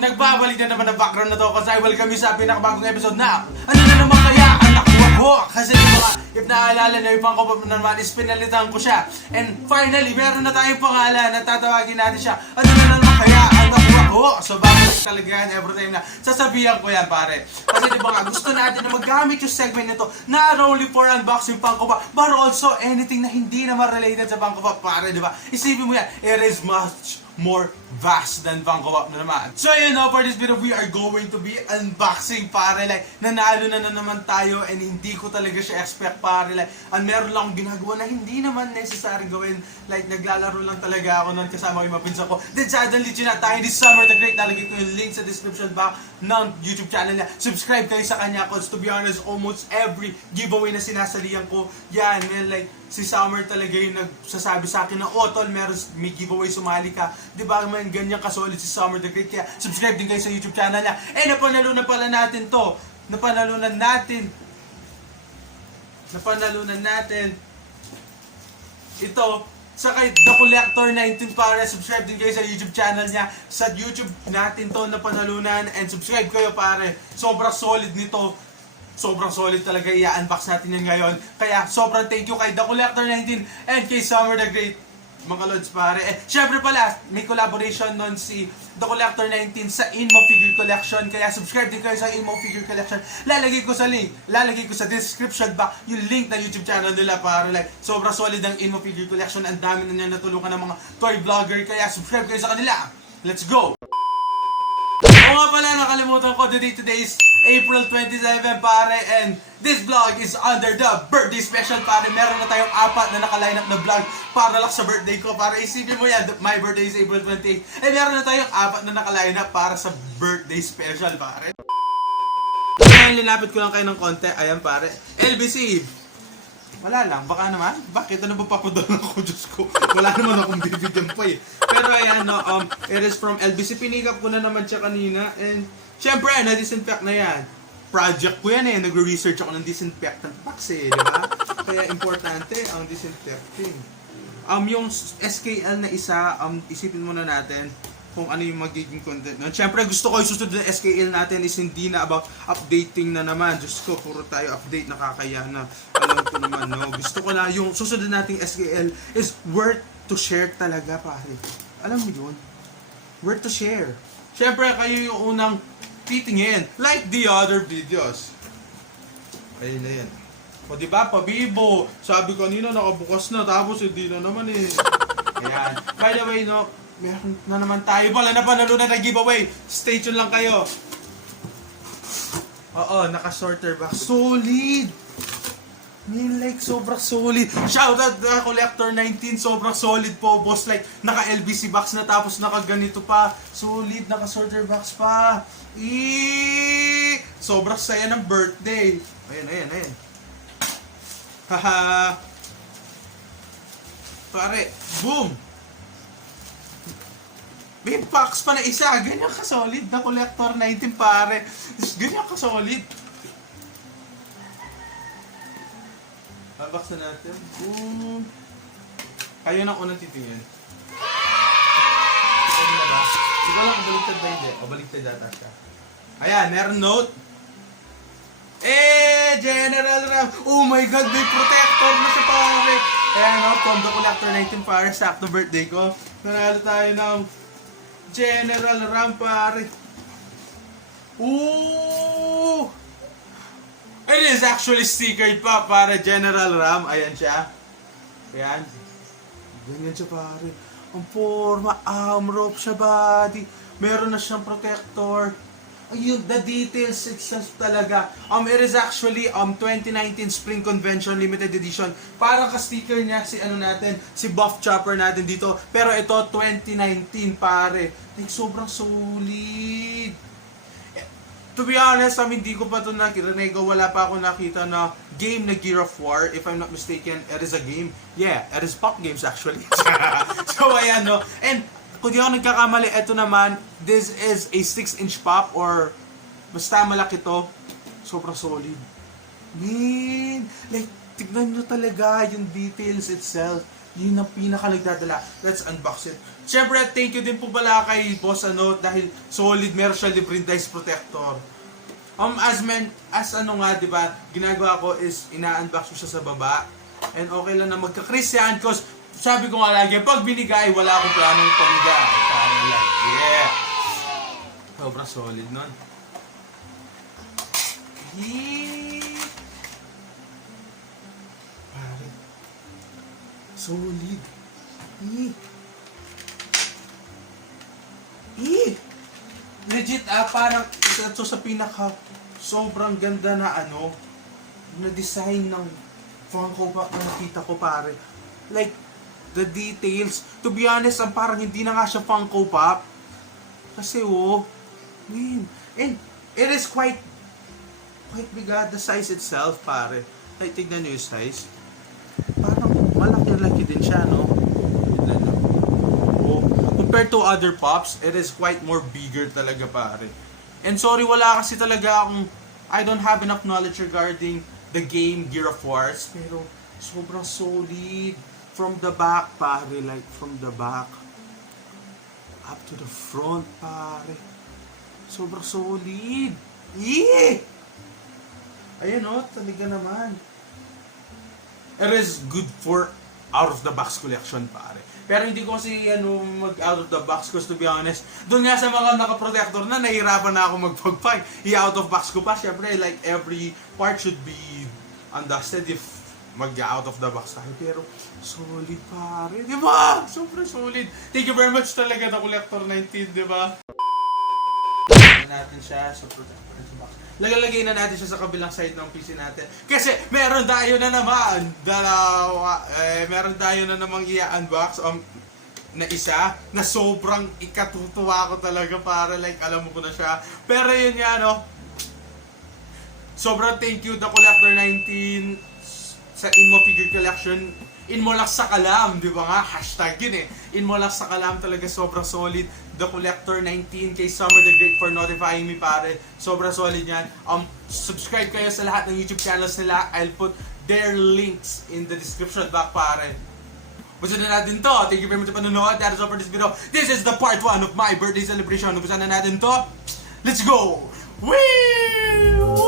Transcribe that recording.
nagbabalik na naman ang background na to kasi I welcome you sa pinakabagong episode na ano na naman kaya anak ko? Kasi diba, if naaalala nyo, yung Funko naman is pinalitan ko siya. And finally, meron na tayong pangalan na tatawagin natin siya. Ano na naman kaya anak ko? So babalik talaga yan every time na sasabihan ko yan, pare. Kasi diba nga, gusto natin na magamit yung segment nito not only for unboxing Funko Pop, but also anything na hindi naman related sa Funko Pop, pare, diba? Isipin mo yan, it is much more vast than Funko Pop na naman. So you know, for this video, we are going to be unboxing, pare. Like, nanalo na naman tayo and hindi ko talaga siya expect, pare. Like, meron lang akong ginagawa na hindi naman necessary gawin. Like, naglalaro lang talaga ako nun kasama ko yung mapinsan ko. Then suddenly, tayo this summer the great. Nalagay ko yung link sa description box ng YouTube channel niya. Subscribe kayo sa kanya because to be honest, almost every giveaway na sinasalihan ko, yan, man, like, si Summer talaga yung nagsasabi sa akin na, oh, tol, may giveaway, sumali ka. Diba, man, ganyan kasolid si Summer the Great. Kaya, subscribe din kayo sa YouTube channel niya. Eh, napanalunan pala natin to. Napanalunan natin ito sa kay The Coollector 19, pare. Subscribe din kayo sa YouTube channel niya. Sa YouTube natin to napanalunan. And subscribe kayo, pare. Sobrang solid nito. Sobrang solid talaga, i-unbox natin yan ngayon. Kaya sobrang thank you kay The Coollector 19 and kay Summer the Great, mga lods, pare. Syempre pala, may collaboration nun si The Coollector 19 sa INMO Figure Collection. Kaya subscribe din kayo sa INMO Figure Collection. Lalagay ko sa description box yung link na YouTube channel nila, pare. Like, sobrang solid ang INMO Figure Collection. Ang dami na niya natulungan ng mga toy vlogger. Kaya subscribe kayo sa kanila. Let's go! Oo nga pala, nakalimutan ko, today is April 27, pare, and this vlog is under the birthday special, pare. Meron na tayong 4 na naka-line up na vlog para lang sa birthday ko, pare. Isipin mo yan, my birthday is April 28. Eh, meron na tayong 4 na naka-line up para sa birthday special, pare. Ngayon, linapit ko lang kayo ng konti. Ayan, pare. LBC. Wala lang, baka naman. Bakit? Ano ba papadala ako? Diyos ko. Wala naman akong bibigyan pa eh. Pero ayan, no, it is from LBC. Pinikap ko na naman siya kanina. And, syempre, na-disinfect na yan. Project ko yan eh. Nagre-research ako ng disinfectant box eh. Diba? Kaya importante ang disinfecting. Yung SKL na isa, isipin muna natin kung ano yung magiging content nun. Siyempre, gusto ko yung susunod na SKL natin is hindi na about updating na naman. Diyos ko, puro tayo update, nakakaya na. Alam ko naman, no? Gusto ko na yung susunod nating SKL is worth to share talaga, pare. Alam mo yun? Worth to share. Siyempre, kayo yung unang titingin. Like the other videos. Ayun na yan. O diba, pabibo. Sabi ko kanina, nakabukas na. Tapos, hindi na naman eh. Ayan. By the way, no, meron na naman tayo pala na panalunan na giveaway. Stay tuned lang kayo. Oo, naka-sorter box. Solid! Like, sobrang solid. Shoutout The Coollector 19. Sobrang solid po, boss. Like, naka-LBC box na tapos naka-ganito pa. Solid, naka-sorter box pa. Sobrang saya ng birthday. Ayan. Haha. Pare, boom! May box pa na isa. Ganyan ka-solid. The Coollector 19, pare. Ganyan ka-solid. Unbox na natin. Boom. Kayo nang unang titingin. Ano na ba? Ikaw lang, baliktad ba hindi? O baliktad data siya. Ayan, meron note. General Raam. Oh my God, may protector na siya, pare. Ayan, no, from The Coollector 19, pare. Sakto birthday ko. Nanalo tayo ng General Raam, pare. Ooh! It is actually stickered pa, pare. General Raam. Ayan siya. Ayan. Ganyan siya, pare. Ang forma, rope siya, body. Meron na siyang protector. Ayun, the details itself talaga. It is actually 2019 Spring Convention Limited Edition. Parang ka-sticker niya si si Buff Chopper natin dito. Pero ito 2019, pare. Like, sobrang solid. To be honest, hindi ko pa ito nakirinig. Wala pa ako nakita na game na Gear of War. If I'm not mistaken, it is a game. Yeah, it is pop games actually. So ayan, no. And kung di ako nagkakamali, ito naman, this is a 6-inch pop or basta malaki to. Sobrang solid. Man, like, tignan nyo talaga yung details itself. Yun ang pinaka nagdadala. Let's unbox it. Syempre, thank you din po pala kay Boss dahil solid, meron siya libreng dice protector. As ano nga, di ba, ginagawa ko is ina-unbox ko siya sa baba. And okay lang na magka-crease yan, cause sabi ko nga lagi, pag binigay, wala akong planong pamigay. Parang like, yeah. Sobrang solid nun. Pare. Solid. Legit parang ito sa pinaka sobrang ganda na na design ng Funko Pop na nakita ko, pare. Like, the details. To be honest, parang hindi na nga siya Funko Pop. Kasi man. And it is quite big the size itself, pare. Like, tignan nyo yung size. Parang malaki-laki din siya, no? Tignan nyo. Compared to other pops, it is quite more bigger talaga, pare. And sorry, wala kasi talaga akong, I don't have enough knowledge regarding the game Gear of Wars. Pero, sobrang solid. From the back, pare. Like, from the back. Up to the front, pare. Sobrang solid. Ayun talaga naman. It is good for out-of-the-box collection, pare. Pero hindi ko kasi mag-out-of-the-box because to be honest, doon nga sa mga naka-protector na, nahihirapan na ako mag-pag-pack. I-out-of-box ko pa, syempre, like every part should be undusted if mag-out-of-the-box tayo. Pero, solid, pare. Diba? Super solid. Thank you very much talaga na Coollector 19, diba? Natin siya sa protector sa box. Lagalagay na natin siya sa kabilang side ng PC natin. Kasi meron tayo na naman meron tayo na namang i-unbox na isa na sobrang ikatutuwa ko talaga, para like alam mo ko na siya. Pero yun nga sobrang thank you the Coollector 19 sa INMO figure collection. INMO lang sa kalam, di ba nga? Hashtag yun INMO lang sa kalam, talaga sobrang solid. The Coollector 19, kay Summer the Great for notifying me, pare. Sobrang solid yan. Subscribe kayo sa lahat ng YouTube channels nila. I'll put their links in the description box, pare. Busan na natin to. Thank you very much for panonood. That is all for this video. This is the part 1 of my birthday celebration. Busan na natin to. Let's go! Woo!